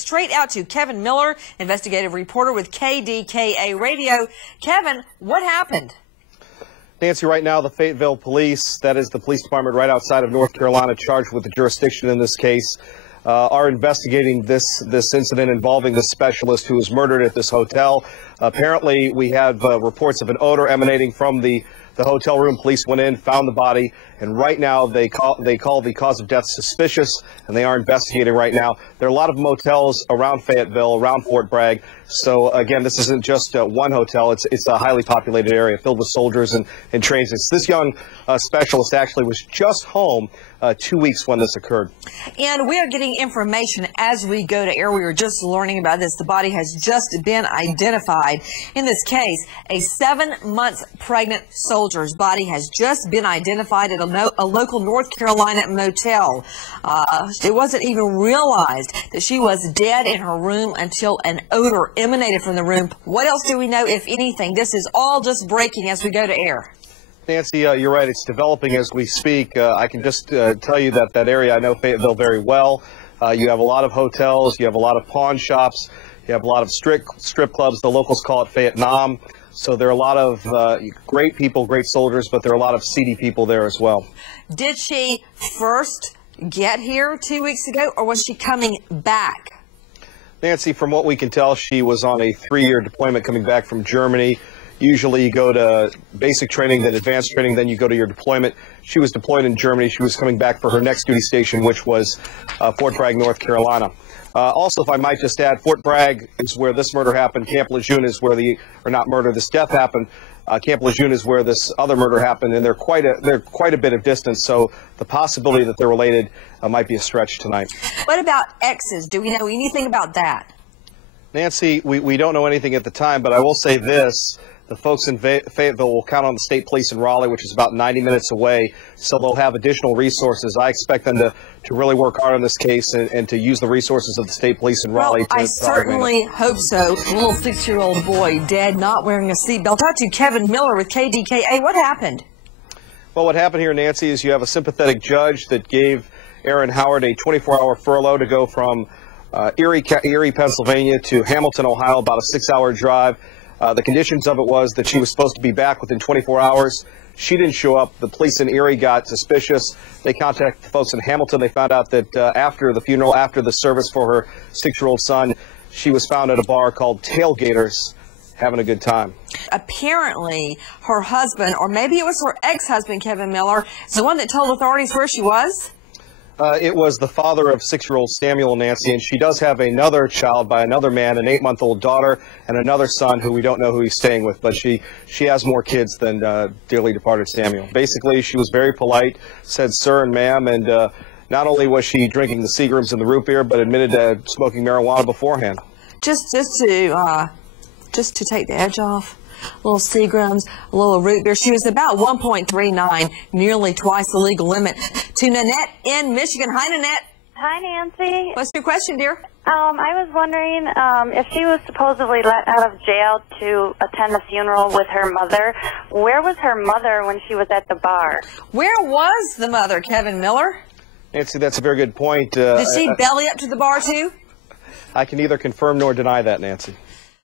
Straight out to Kevin Miller, investigative reporter with KDKA Radio. Kevin, what happened? Nancy, right now the Fayetteville Police, that is the police department right outside of North Carolina, charged with the jurisdiction in this case, are investigating this incident involving the specialist who was murdered at this hotel. Apparently, we have reports of an odor emanating from the hotel room. Police went in, found the body, and right now they call the cause of death suspicious, and they are investigating right now. There are a lot of motels around Fayetteville, around Fort Bragg. So again, this isn't just one hotel. It's a highly populated area filled with soldiers and transients. This young specialist actually was just home 2 weeks when this occurred. And we are getting information as we go to air. We were just learning about this. The body has just been identified. In this case, a 7-month pregnant soldier's body has just been identified at a local North Carolina motel. It wasn't even realized that she was dead in her room until an odor emanated from the room. What else do we know, if anything? This is all just breaking as we go to air. Nancy, you're right. It's developing as we speak. I can just tell you that area, I know Fayetteville very well. You have a lot of hotels. You have a lot of pawn shops. You have a lot of strip clubs. The locals call it Vietnam. So there are a lot of great people, great soldiers, but there are a lot of seedy people there as well. Did she first get here 2 weeks ago, or was she coming back? Nancy, from what we can tell, she was on a 3-year deployment coming back from Germany. Usually you go to basic training, then advanced training, then you go to your deployment. She was deployed in Germany. She was coming back for her next duty station, which was Fort Bragg, North Carolina. Also, if I might just add, Fort Bragg is where this murder happened. Camp Lejeune is where this death happened. Camp Lejeune is where this other murder happened, and they're quite a bit of distance. So the possibility that they're related might be a stretch tonight. What about exes? Do we know anything about that? Nancy, we don't know anything at the time, but I will say this. The folks in Fayetteville will count on the state police in Raleigh, which is about 90 minutes away, so they'll have additional resources. I expect them to really work hard on this case and to use the resources of the state police in Raleigh. Well, I certainly hope so. A little 6-year-old boy dead, not wearing a seatbelt. Talk to Kevin Miller with KDKA. What happened? Well, what happened here, Nancy, is you have a sympathetic judge that gave Aaron Howard a 24-hour furlough to go from Erie, Pennsylvania to Hamilton, Ohio, about a 6-hour drive. The conditions of it was that she was supposed to be back within 24 hours. She didn't show up. The police in Erie got suspicious. They contacted the folks in Hamilton. They found out that after the funeral, after the service for her 6-year-old son, she was found at a bar called Tailgaters having a good time. Apparently, her husband, or maybe it was her ex-husband, Kevin Miller, is the one that told authorities where she was? It was the father of 6-year-old Samuel, Nancy, and she does have another child by another man, an 8-month-old daughter, and another son who we don't know who he's staying with, but she has more kids than dearly departed Samuel. Basically, she was very polite, said sir and ma'am, and not only was she drinking the Seagrams and the root beer, but admitted to smoking marijuana beforehand. Just to take the edge off. A little Seagrams, a little root beer. She was about 1.39, nearly twice the legal limit. To Nanette in Michigan. Hi, Nanette. Hi, Nancy. What's your question, dear? I was wondering if she was supposedly let out of jail to attend the funeral with her mother. Where was her mother when she was at the bar? Where was the mother, Kevin Miller? Nancy, that's a very good point. Did she belly up to the bar, too? I can neither confirm nor deny that, Nancy.